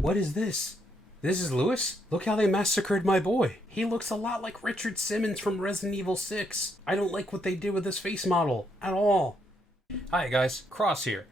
What is this? This is Lewis? Look how they massacred my boy. He looks a lot like Richard Simmons from Resident Evil 6. I don't like what they did with this face model at all. Hi guys, Cross here.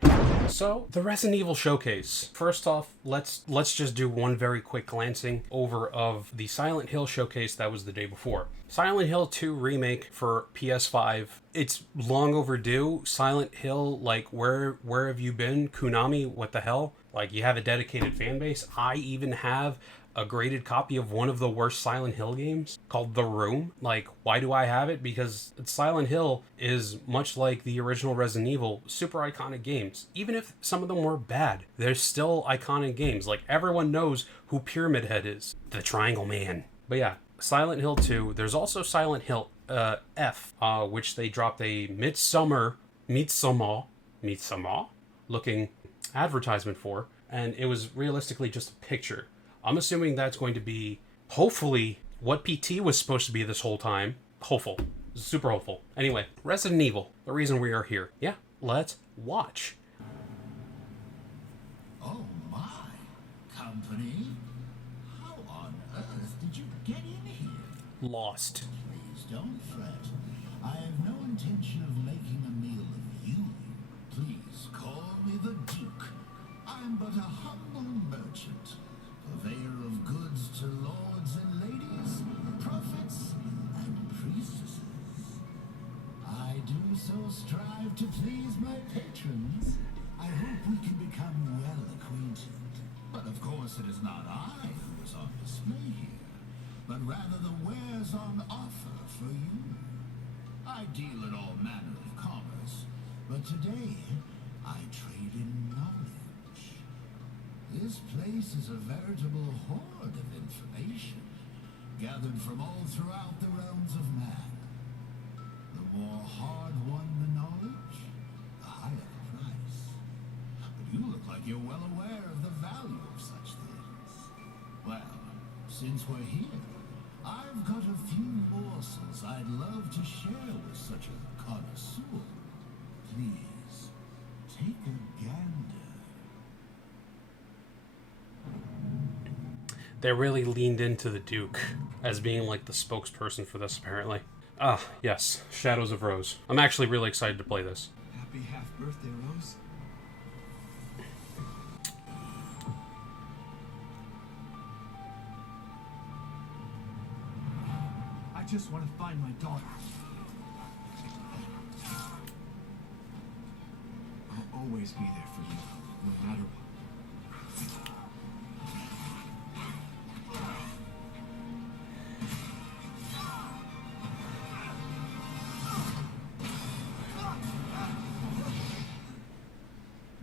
So, the Resident Evil showcase. First off, let's just do one very quick glancing over of the Silent Hill showcase that was the day before. Silent Hill 2 remake for PS5. It's long overdue. Silent Hill, like, where have you been? Konami, what the hell? Like, you have a dedicated fan base. I even have a graded copy of one of the worst Silent Hill games called The Room. Like, why do I have it? Because Silent Hill is much like the original Resident Evil, super iconic games. Even if some of them were bad, they're still iconic games. Like, everyone knows who Pyramid Head is, the Triangle Man. But yeah, Silent Hill 2. There's also Silent Hill F, which they dropped a midsummer looking advertisement for, and it was realistically just a picture. I'm assuming that's going to be, hopefully, what PT was supposed to be this whole time. Hopeful. Super hopeful. Anyway, Resident Evil, the reason we are here. Yeah, let's watch. Oh my, company? How on earth did you get in here? Lost. Please don't fret. I have no intention of making a meal of you. Please call me the Duke. I'm but a humble merchant, purveyor of goods to lords and ladies, prophets and priestesses. I do so strive to please my patrons. I hope we can become well acquainted. But of course it is not I who is on display here, but rather the wares on offer for you. I deal in all manner of commerce, but today I trade in knowledge. This place is a veritable hoard of information, gathered from all throughout the realms of man. The more hard-won the knowledge, the higher the price. But you look like you're well aware of the value of such things. Well, since we're here, I've got a few morsels I'd love to share with such a connoisseur. Please, take a gander. They really leaned into the Duke as being like the spokesperson for this, apparently. Ah, yes, Shadows of Rose. I'm actually really excited to play this. Happy half-birthday, Rose. I just want to find my daughter. I'll always be there for you, no matter what.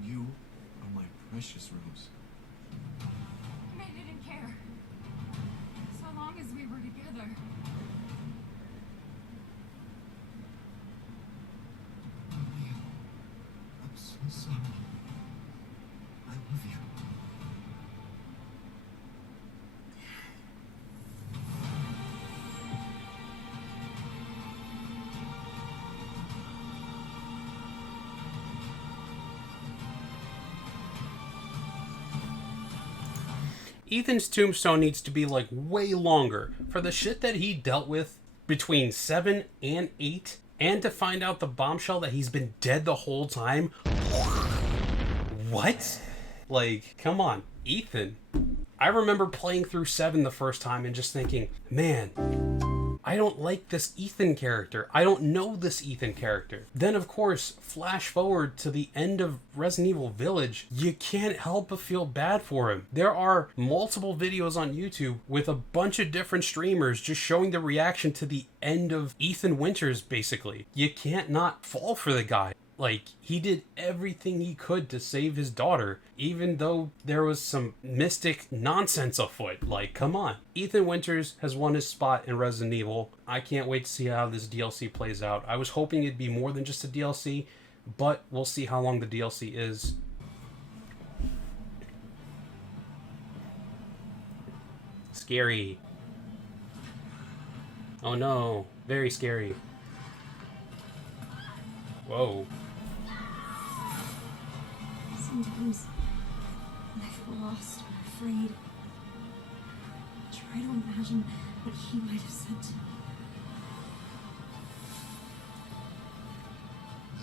You are my precious Rose. I didn't care. So long as we were together. I'm so sorry. I love you. Ethan's tombstone needs to be like way longer for the shit that he dealt with between 7 and 8, and to find out the bombshell that he's been dead the whole time. What? Like, come on, Ethan. I remember playing through 7 the first time and just thinking, man, I don't like this Ethan character. I don't know this Ethan character. Then, of course, flash forward to the end of Resident Evil Village. You can't help but feel bad for him. There are multiple videos on YouTube with a bunch of different streamers just showing the reaction to the end of Ethan Winters, basically. You can't not fall for the guy. Like, he did everything he could to save his daughter, even though there was some mystic nonsense afoot. Like, come on. Ethan Winters has won his spot in Resident Evil. I can't wait to see how this DLC plays out. I was hoping it'd be more than just a DLC, but we'll see how long the DLC is. Scary. Oh no, very scary. Whoa. Sometimes, when I feel lost or afraid, I try to imagine what he might have said to me.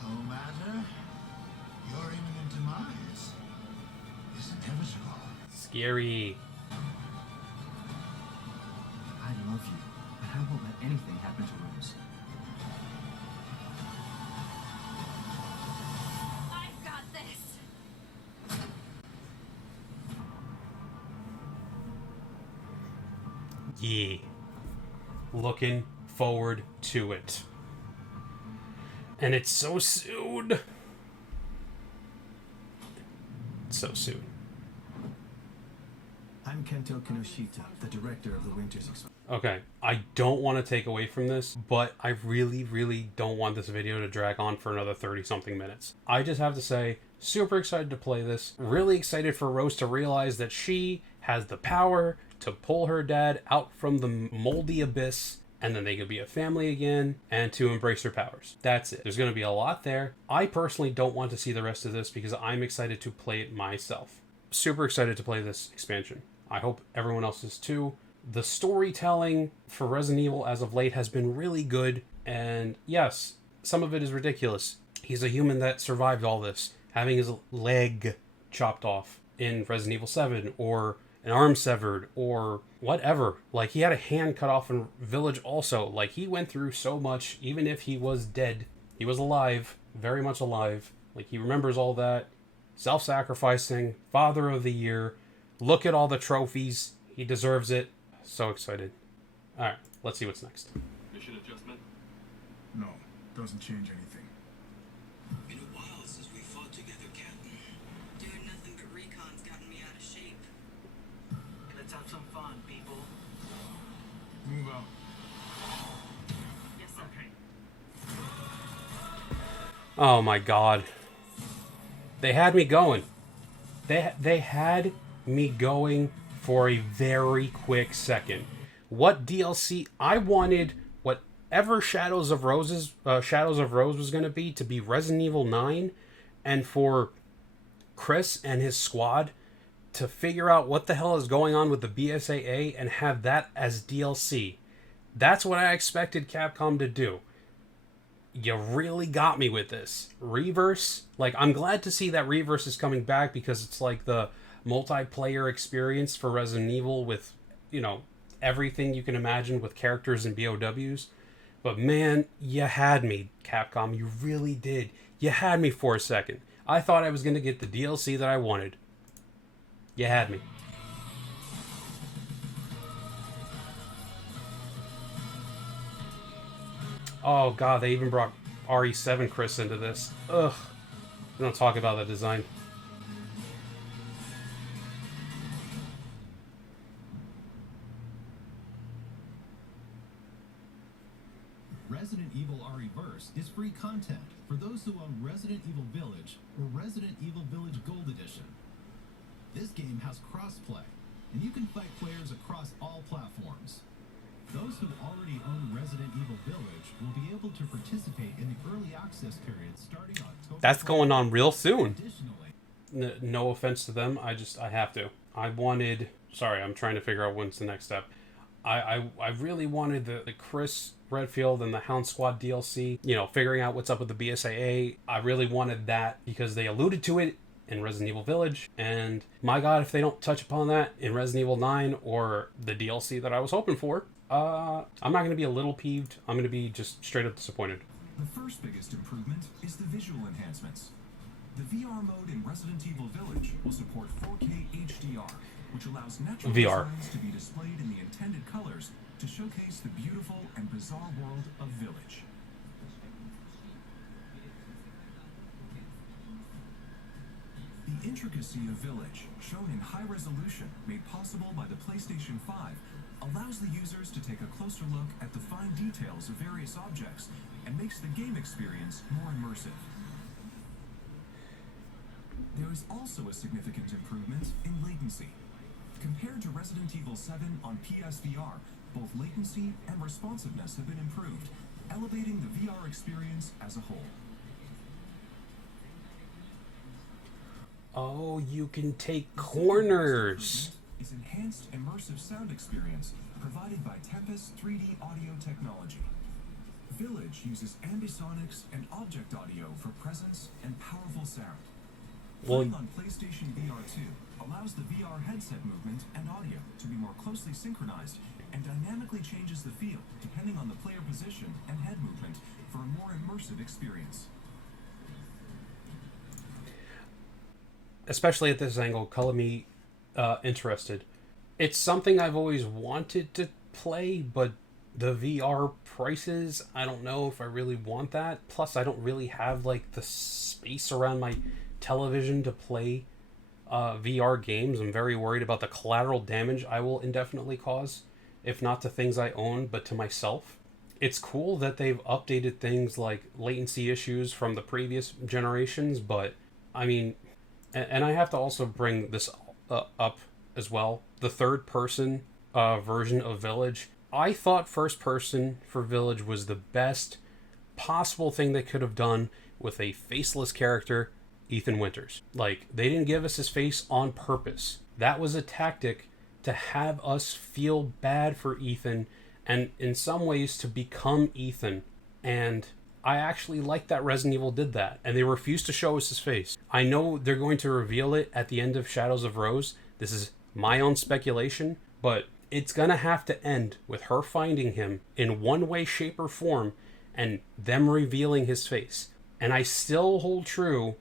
No matter, your imminent demise is inevitable. Scary. I love you, but I won't let anything happen to Rose. I've got this. Yeah. Looking forward to it. And it's so soon. So soon. I'm Kento Kinoshita, the director of the Winter's Express. Okay, I don't want to take away from this, but I really, really don't want this video to drag on for another 30-something minutes. I just have to say, super excited to play this. Really excited for Rose to realize that she has the power to pull her dad out from the moldy abyss, and then they could be a family again, and to embrace their powers. That's it. There's going to be a lot there. I personally don't want to see the rest of this because I'm excited to play it myself. Super excited to play this expansion. I hope everyone else is too. The storytelling for Resident Evil as of late has been really good, and yes, some of it is ridiculous. He's a human that survived all this, having his leg chopped off in Resident Evil 7, or an arm severed, or whatever. Like, he had a hand cut off in Village also. Like, he went through so much. Even if he was dead, he was alive, very much alive. Like, he remembers all that. Self-sacrificing, Father of the Year. Look at all the trophies. He deserves it. So excited. Alright, let's see what's next. Mission adjustment? No, doesn't change anything. Been a while since we fought together, Captain. Doing nothing but recon's gotten me out of shape. Let's have some fun, people. Move out. Yes, sir. Oh my god. They had me going. They had me going for a very quick second. What DLC? I wanted whatever Shadows of Rose was going to be Resident Evil 9, and for Chris and his squad to figure out what the hell is going on with the BSAA and have that as DLC. That's what I expected Capcom to do. You really got me with this. Reverse, like, I'm glad to see that Reverse is coming back because it's like the multiplayer experience for Resident Evil with, you know, everything you can imagine with characters and BOWs. But man, you had me, Capcom. You really did. You had me for a second. I thought I was going to get the DLC that I wanted. You had me. Oh god, they even brought RE7 Chris into this. Ugh. We don't talk about the design. Resident Evil RE-verse is free content for those who own Resident Evil Village or Resident Evil Village Gold Edition. This game has crossplay, and you can fight players across all platforms. Those who already own Resident Evil Village will be able to participate in the early access period starting October. That's going on real soon. Additionally, No offense to them, I have to. Sorry, I'm trying to figure out when's the next step. I really wanted the Chris Redfield and the Hound Squad DLC, you know, figuring out what's up with the BSAA. I really wanted that because they alluded to it in Resident Evil Village, and my god, if they don't touch upon that in Resident Evil 9 or the DLC that I was hoping for, I'm not going to be a little peeved. I'm going to be just straight up disappointed. The first biggest improvement is the visual enhancements. The VR mode in Resident Evil Village will support 4K HDR, which allows natural VR designs to be displayed in the intended colors to showcase the beautiful and bizarre world of Village. The intricacy of Village, shown in high resolution, made possible by the PlayStation 5, allows the users to take a closer look at the fine details of various objects and makes the game experience more immersive. There is also a significant improvement in latency. Compared to Resident Evil 7 on PSVR, both latency and responsiveness have been improved, elevating the VR experience as a whole. Oh, you can take corners. Is enhanced immersive sound experience provided by Tempest 3D audio technology. Village uses ambisonics and object audio for presence and powerful sound. Playing on PlayStation VR 2 allows the VR headset movement and audio to be more closely synchronized and dynamically changes the feel depending on the player position and head movement for a more immersive experience. Especially at this angle, color me interested. It's something I've always wanted to play, but the VR prices, I don't know if I really want that. Plus, I don't really have like the space around my television to play VR games. I'm very worried about the collateral damage I will indefinitely cause, if not to things I own, but to myself. It's cool that they've updated things like latency issues from the previous generations, but I mean, and I have to also bring this up as well. The third person version of Village, I thought first person for Village was the best possible thing they could have done with a faceless character, Ethan Winters. Like, they didn't give us his face on purpose. That was a tactic to have us feel bad for Ethan and in some ways to become Ethan. And I actually like that Resident Evil did that, and they refused to show us his face. I know they're going to reveal it at the end of Shadows of Rose. This is my own speculation, but it's gonna have to end with her finding him in one way, shape, or form, and them revealing his face. And I still hold true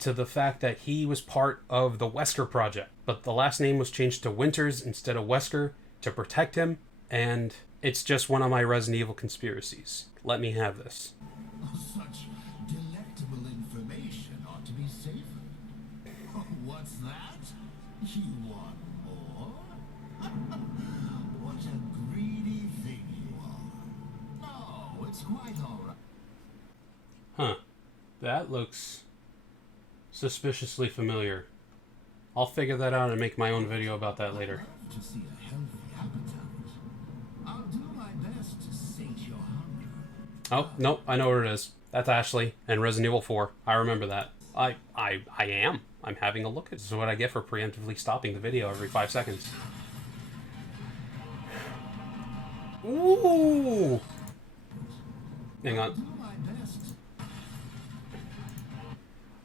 to the fact that he was part of the Wesker project, but the last name was changed to Winters instead of Wesker to protect him, and it's just one of my Resident Evil conspiracies. Let me have this. Such delectable information ought to be savored. What's that? You want more? What a greedy thing you are. No, it's quite all right. Huh. That looks suspiciously familiar. I'll figure that out and make my own video about that later. To see a healthy appetite. I'll do my best to sate your hunger. Oh, nope, I know what it is. That's Ashley and Resident Evil 4. I remember that. I am. I'm having a look. This is what I get for preemptively stopping the video every 5 seconds. Ooh! Hang on. Do my best.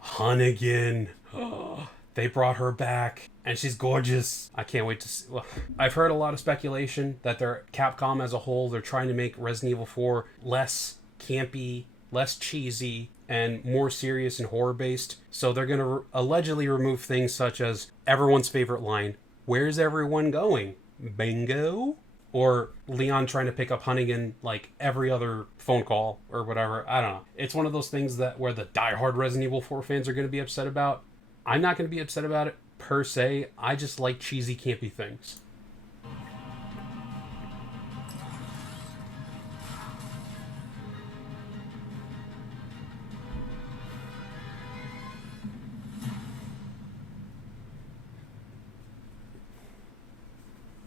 Hunnigan. Oh, they brought her back, and she's gorgeous. I can't wait to see. Well, I've heard a lot of speculation that they're Capcom as a whole. They're trying to make Resident Evil 4 less campy, less cheesy, and more serious and horror-based. So they're going to allegedly remove things such as everyone's favorite line, "Where's everyone going? Bingo?" Or Leon trying to pick up Hunnigan like every other phone call or whatever. I don't know. It's one of those things that where the diehard Resident Evil 4 fans are going to be upset about. I'm not going to be upset about it per se. I just like cheesy, campy things.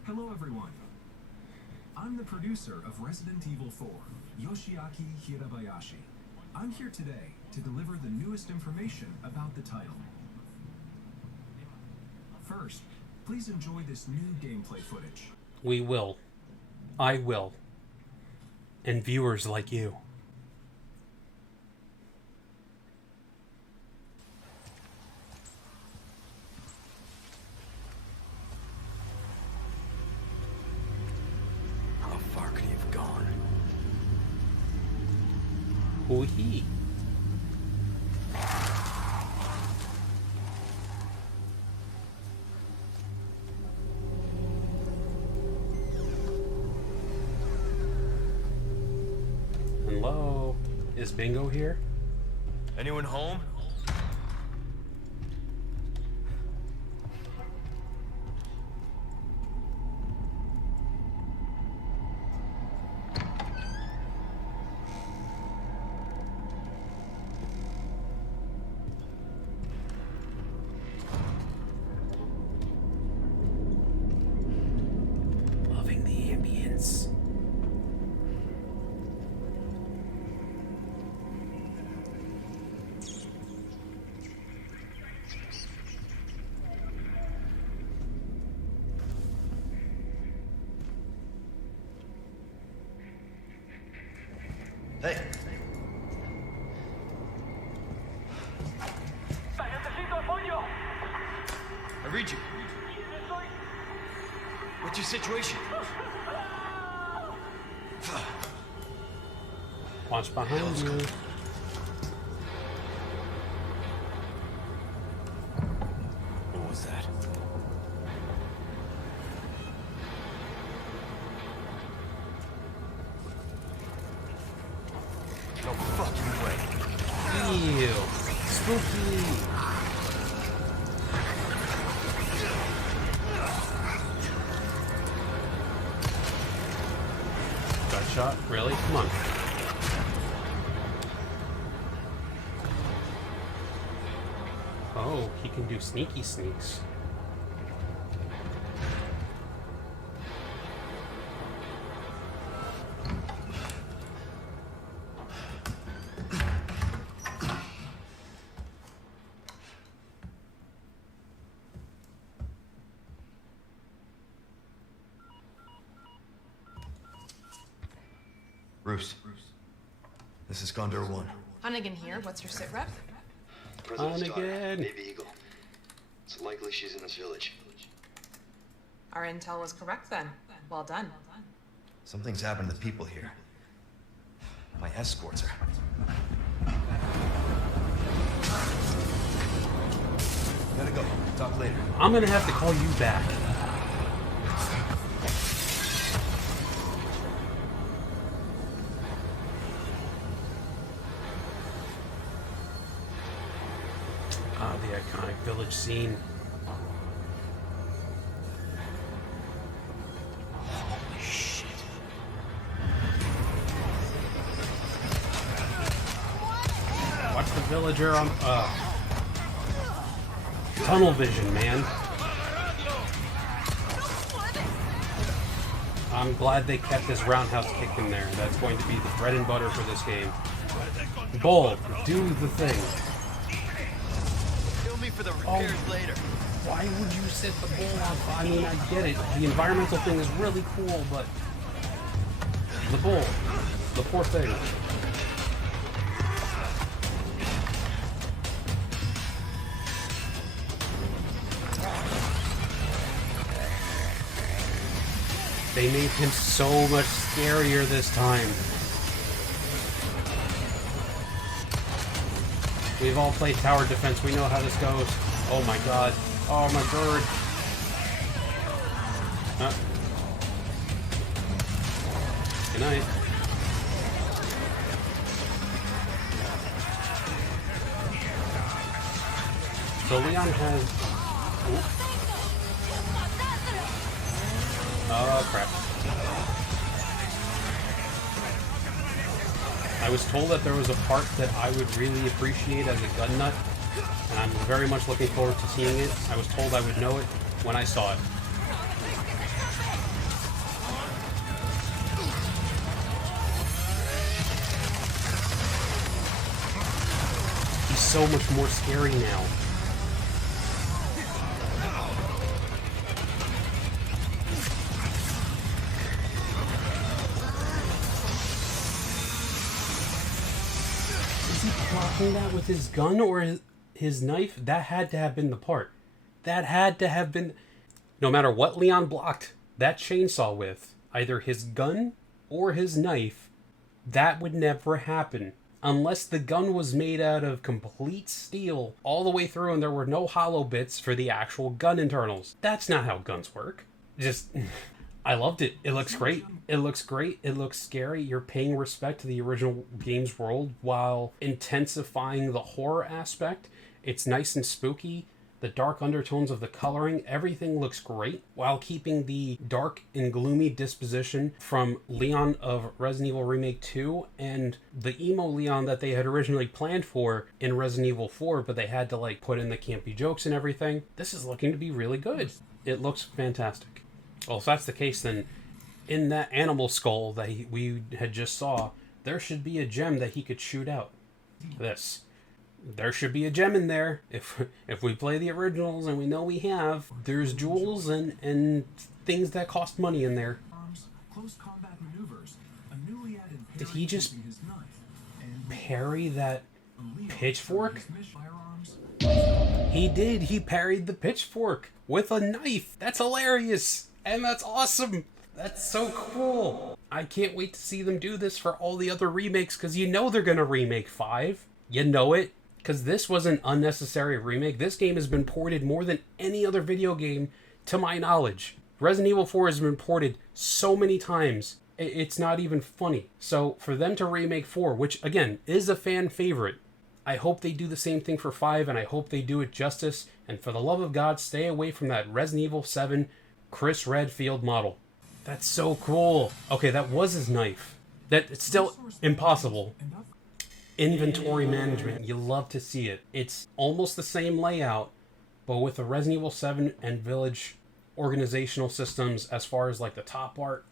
Hello everyone. I'm the producer of Resident Evil 4, Yoshiaki Hirabayashi. I'm here today to deliver the newest information about the title. First, please enjoy this new gameplay footage. We will. I will. And viewers like you. How far could he have gone? Who he? Hello? Is Bingo here? Anyone home? Loving the ambience. Hey. I read you. What's your situation? Watch behind you. What was that? No fucking way. Ew. Spooky. Got shot? Really? Come on. Oh, he can do sneaky sneaks. Bruce. This is Condor 1. Hunnigan here. What's your sit rep? President's daughter, Hunnigan. Navy Eagle. It's likely she's in this village. Our intel was correct then. Well done. Something's happened to the people here. My escorts are... Gotta go. Talk later. I'm gonna have to call you back. Ah, the iconic village scene. Holy shit. Watch the villager on tunnel vision, man. I'm glad they kept this roundhouse kick in there. That's going to be the bread and butter for this game. Bull, do the thing. For the repairs later. Why would you set the bull on fire? I mean, I get it. The environmental thing is really cool, but the bull, the poor thing. They made him so much scarier this time. We've all played tower defense. We know how this goes. Oh my god. Oh my bird. Good night. So Leon has... Ooh. Oh crap. I was told that there was a part that I would really appreciate as a gun nut, and I'm very much looking forward to seeing it. I was told I would know it when I saw it. He's so much more scary now. Blocking that with his gun or his knife? That had to have been the part. That had to have been... No matter what Leon blocked that chainsaw with, either his gun or his knife, that would never happen. Unless the gun was made out of complete steel all the way through and there were no hollow bits for the actual gun internals. That's not how guns work. Just... I loved it. It looks great. It looks great. It looks scary. You're paying respect to the original game's world while intensifying the horror aspect. It's nice and spooky. The dark undertones of the coloring, everything looks great while keeping the dark and gloomy disposition from Leon of Resident Evil Remake 2 and the emo Leon that they had originally planned for in Resident Evil 4, but they had to like put in the campy jokes and everything. This is looking to be really good. It looks fantastic. Well, if that's the case, then in that animal skull that we had just saw, there should be a gem that he could shoot out. This. There should be a gem in there. If we play the originals, and we know we have, there's jewels and things that cost money in there. Close combat maneuvers. A newly added Did he just... his knife. parry that pitchfork? Firearms. He did. He parried the pitchfork with a knife. That's hilarious. And that's awesome. That's so cool. I can't wait to see them do this for all the other remakes, because you know they're going to remake 5. You know it. Because this was an unnecessary remake. This game has been ported more than any other video game, to my knowledge. Resident Evil 4 has been ported so many times, it's not even funny. So for them to remake 4, which again is a fan favorite, I hope they do the same thing for 5, and I hope they do it justice. And for the love of God, stay away from that Resident Evil 7 Chris Redfield model. That's so cool. Okay, that was his knife. It's still impossible. Inventory management. You love to see it. It's almost the same layout, but with the Resident Evil 7 and Village organizational systems as far as like the top art,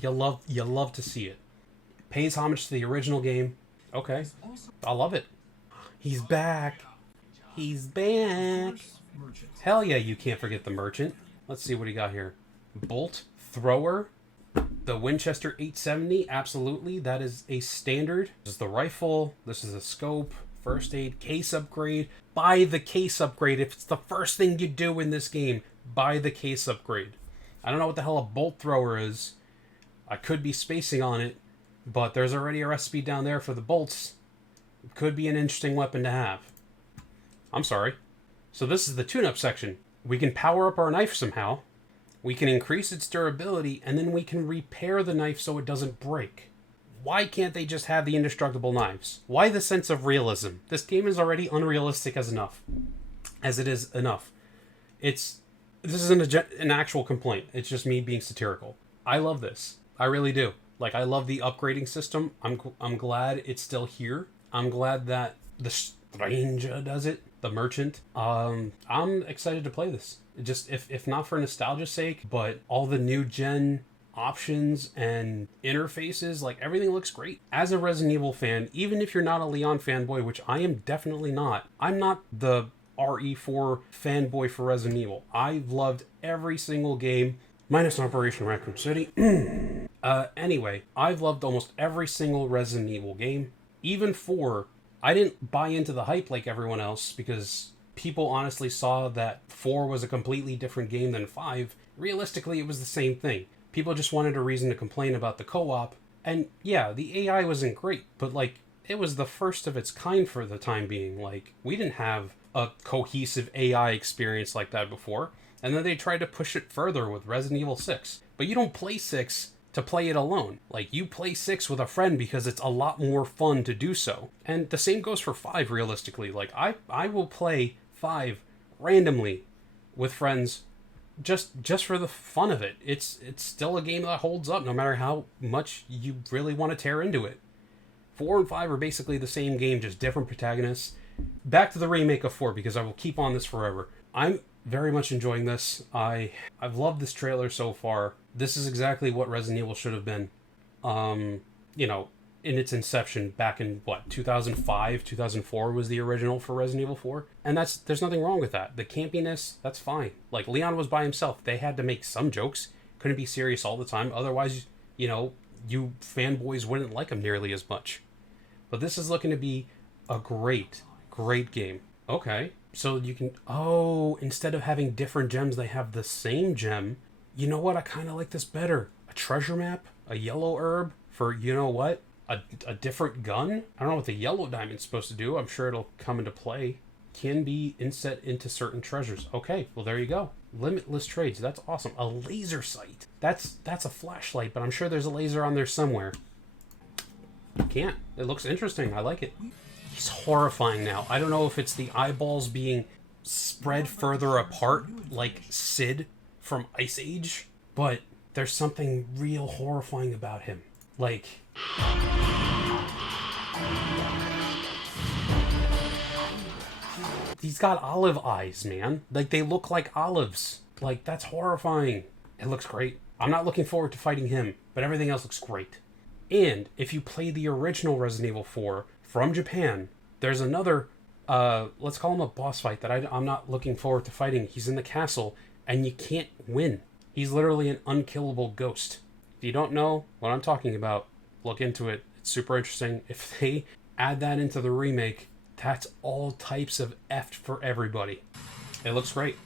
you love to see it. Pays homage to the original game. Okay. I love it. He's back. He's back. Hell yeah, you can't forget the merchant. Let's see what he got here. Bolt thrower. The Winchester 870, absolutely. That is a standard. This is the rifle. This is a scope. First aid. Case upgrade. Buy the case upgrade. If it's the first thing you do in this game, buy the case upgrade. I don't know what the hell a bolt thrower is. I could be spacing on it, but there's already a recipe down there for the bolts. It could be an interesting weapon to have. I'm sorry. So this is the tune-up section. We can power up our knife somehow. We can increase its durability, and then we can repair the knife so it doesn't break. Why can't they just have the indestructible knives? Why the sense of realism? This game is already unrealistic as it is enough. This isn't an actual complaint. It's just me being satirical. I love this. I really do. Like, I love the upgrading system. I'm glad it's still here. I'm glad that the Stranger does it. The merchant. I'm excited to play this. Just if not for nostalgia's sake, but all the new gen options and interfaces, like everything looks great. As a Resident Evil fan, even if you're not a Leon fanboy, which I am definitely not, I'm not the RE4 fanboy for Resident Evil. I've loved every single game, minus Operation Raccoon City. Anyway, I've loved almost every single Resident Evil game. Even 4, I didn't buy into the hype like everyone else, because people honestly saw that 4 was a completely different game than 5. Realistically, it was the same thing. People just wanted a reason to complain about the co-op. And yeah, the AI wasn't great, but like, it was the first of its kind for the time being. Like, we didn't have a cohesive AI experience like that before. And then they tried to push it further with Resident Evil 6. But you don't play 6 to play it alone. Like, you play 6 with a friend because it's a lot more fun to do so. And the same goes for 5, realistically. Like, I will play 5 randomly with friends just for the fun of it. It's still a game that holds up no matter how much you really want to tear into it. 4 and 5 are basically the same game, just different protagonists. Back to the remake of 4, because I will keep on this forever. I'm very much enjoying this. I've loved this trailer so far. This is exactly what Resident Evil should have been. You know, in its inception back in 2005, 2004 was the original for Resident Evil 4. And there's nothing wrong with that. The campiness, that's fine. Like, Leon was by himself. They had to make some jokes. Couldn't be serious all the time. Otherwise, you know, you fanboys wouldn't like him nearly as much. But this is looking to be a great game. Okay. So you can, instead of having different gems, they have the same gem. You know what? I kind of like this better. A treasure map, a yellow herb for, you know what? A different gun. I don't know what the yellow diamond's supposed to do. I'm sure it'll come into play. Can be inset into certain treasures. Okay, well, there you go. Limitless trades. That's awesome. A laser sight. That's a flashlight, but I'm sure there's a laser on there somewhere. Can't. It looks interesting. I like it. He's horrifying now. I don't know if it's the eyeballs being spread further apart like Sid from Ice Age, but there's something real horrifying about him. Like, he's got olive eyes, man. Like, they look like olives. Like, that's horrifying. It looks great. I'm not looking forward to fighting him, but everything else looks great. And if you play the original Resident Evil 4 from Japan, there's another, let's call him a boss fight that I'm not looking forward to fighting. He's in the castle, and you can't win. He's literally an unkillable ghost. If you don't know what I'm talking about, look into it. It's super interesting. If they Add that into the remake. That's all types of effed for everybody. It looks great.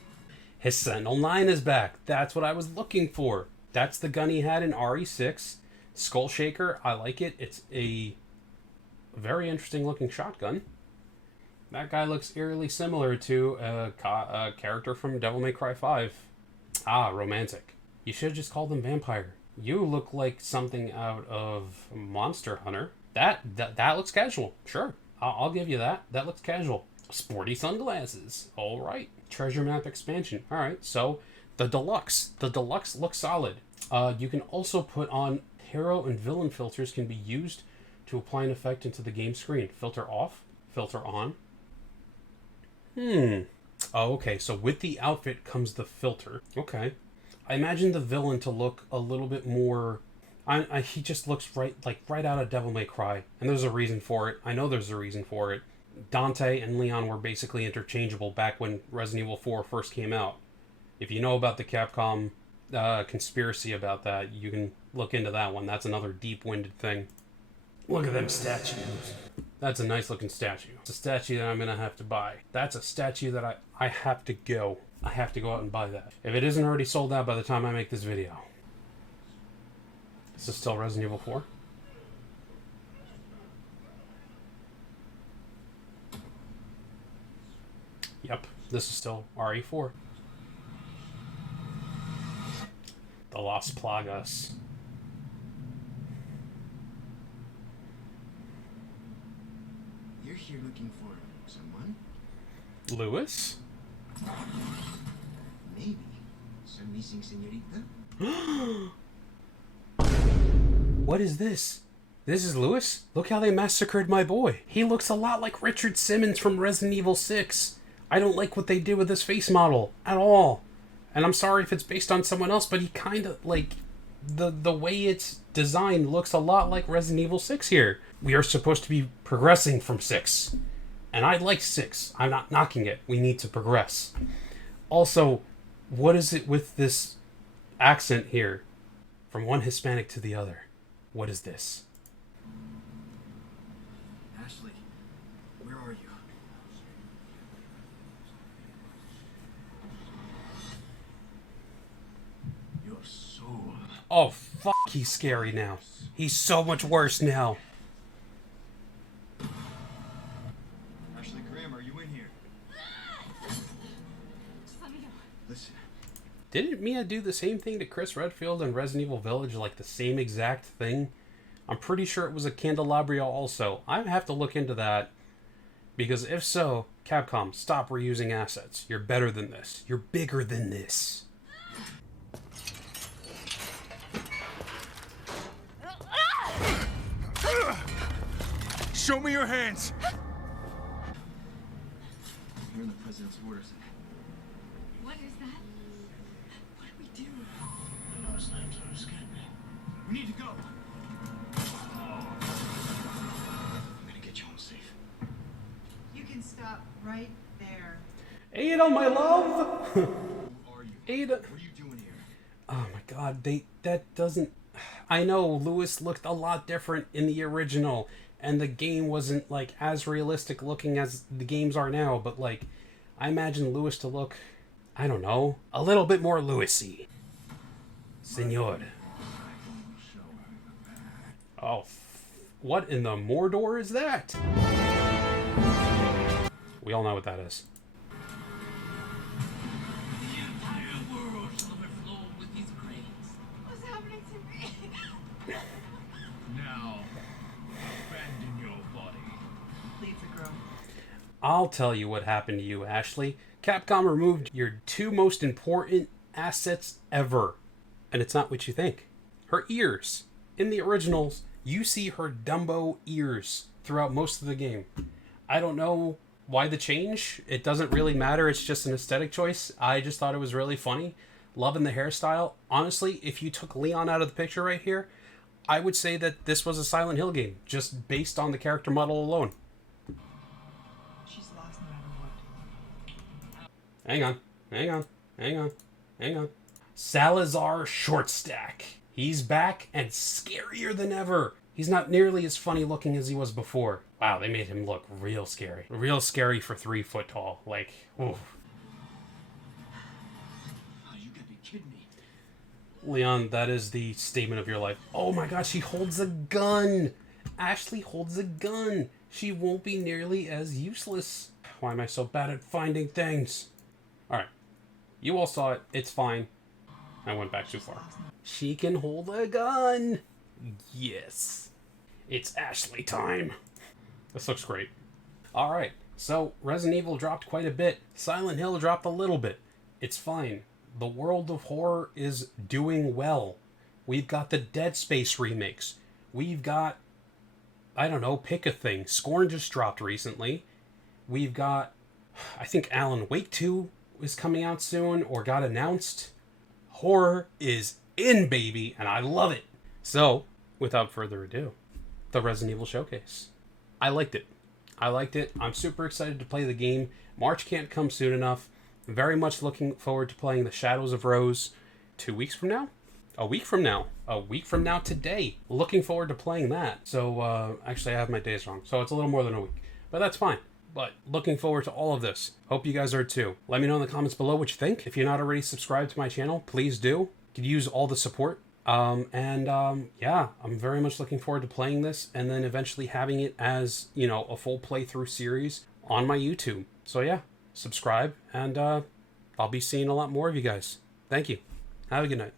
His Sentinel 9 is back. That's what I was looking for. That's the gun he had in RE6. Skull Shaker, I like it. It's a very interesting looking shotgun. That guy looks eerily similar to a character from Devil May Cry 5. Ah, romantic. You should have just called him Vampire. You look like something out of Monster Hunter. That looks casual. Sure, I'll give you that. That looks casual. Sporty sunglasses. All right. Treasure map expansion. All right. So the deluxe. The deluxe looks solid. You can also put on hero and villain filters can be used to apply an effect into the game screen. Filter off. Filter on. Oh, okay. So with the outfit comes the filter. Okay. I imagine the villain to look a little bit more... he just looks right out of Devil May Cry. And there's a reason for it. I know there's a reason for it. Dante and Leon were basically interchangeable back when Resident Evil 4 first came out. If you know about the Capcom conspiracy about that, you can look into that one. That's another deep-winded thing. Look at them statues. That's a nice looking statue. It's a statue that I'm going to have to buy. That's a statue that I have to go. I have to go out and buy that. If it isn't already sold out by the time I make this video. Is this still Resident Evil 4? Yep, this is still RE4. The Las Plagas. You're here looking for someone? Lewis? Maybe. Some missing señorita? What is this? This is Lewis? Look how they massacred my boy. He looks a lot like Richard Simmons from Resident Evil 6. I don't like what they did with this face model at all. And I'm sorry if it's based on someone else, but he kind of, like, the way it's designed looks a lot like Resident Evil 6 here. We are supposed to be progressing from 6. And I like 6. I'm not knocking it. We need to progress. Also, what is it with this accent here? From one Hispanic to the other. What is this? Ashley, where are you? You're so... Oh, fuck, he's scary now. He's so much worse now. Ashley Graham, are you in here? Just let me go. Listen. Didn't Mia do the same thing to Chris Redfield in Resident Evil Village? Like the same exact thing? I'm pretty sure it was a Candelabria also. I have to look into that. Because if so, Capcom, stop reusing assets. You're better than this. You're bigger than this. Show me your hands! You're in the president's orders. What is that? What do we do? The last names are escaping. We need to go. I'm gonna get you home safe. You can stop right there. Ada, my love! Who are you? Ada. What are you doing here? Oh my god, that doesn't... I know, Lewis looked a lot different in the original, and the game wasn't, like, as realistic looking as the games are now, but, like, I imagine Lewis to look, I don't know, a little bit more Lewis-y. Senor. Oh, what in the Mordor is that? We all know what that is. The entire world shall overflow with these grains. What's happening to me? Now, abandon your body. Leave the girl. I'll tell you what happened to you, Ashley. Capcom removed your two most important assets ever. And it's not what you think. Her ears. In the originals, you see her Dumbo ears throughout most of the game. I don't know why the change. It doesn't really matter. It's just an aesthetic choice. I just thought it was really funny. Loving the hairstyle. Honestly, if you took Leon out of the picture right here, I would say that this was a Silent Hill game, just based on the character model alone. She's lost no matter what. Hang on. Salazar Shortstack. He's back and scarier than ever. He's not nearly as funny looking as he was before. Wow, they made him look real scary. Real scary for 3 foot tall. Like, oof. Oh, you gotta be kidding me. Leon, that is the statement of your life. Oh my gosh, she holds a gun! Ashley holds a gun! She won't be nearly as useless. Why am I so bad at finding things? Alright. You all saw it. It's fine. I went back too far. She can hold a gun! Yes. It's Ashley time. This looks great. Alright, so Resident Evil dropped quite a bit. Silent Hill dropped a little bit. It's fine. The world of horror is doing well. We've got the Dead Space remakes. We've got, I don't know, pick a thing. Scorn just dropped recently. We've got, I think Alan Wake 2 is coming out soon, or got announced. Horror is in, baby, and I love it. So, without further ado, the Resident Evil Showcase. I liked it. I'm super excited to play the game. March can't come soon enough. Very much looking forward to playing the Shadows of Rose 2 weeks from now? A week from now. A week from now today. Looking forward to playing that. So, actually I have my days wrong. So it's a little more than a week. But that's fine. But looking forward to all of this. Hope you guys are too. Let me know in the comments below what you think. If you're not already subscribed to my channel, please do. Could use all the support. Yeah, I'm very much looking forward to playing this and then eventually having it as, you know, a full playthrough series on my YouTube. So yeah, subscribe and I'll be seeing a lot more of you guys. Thank you. Have a good night.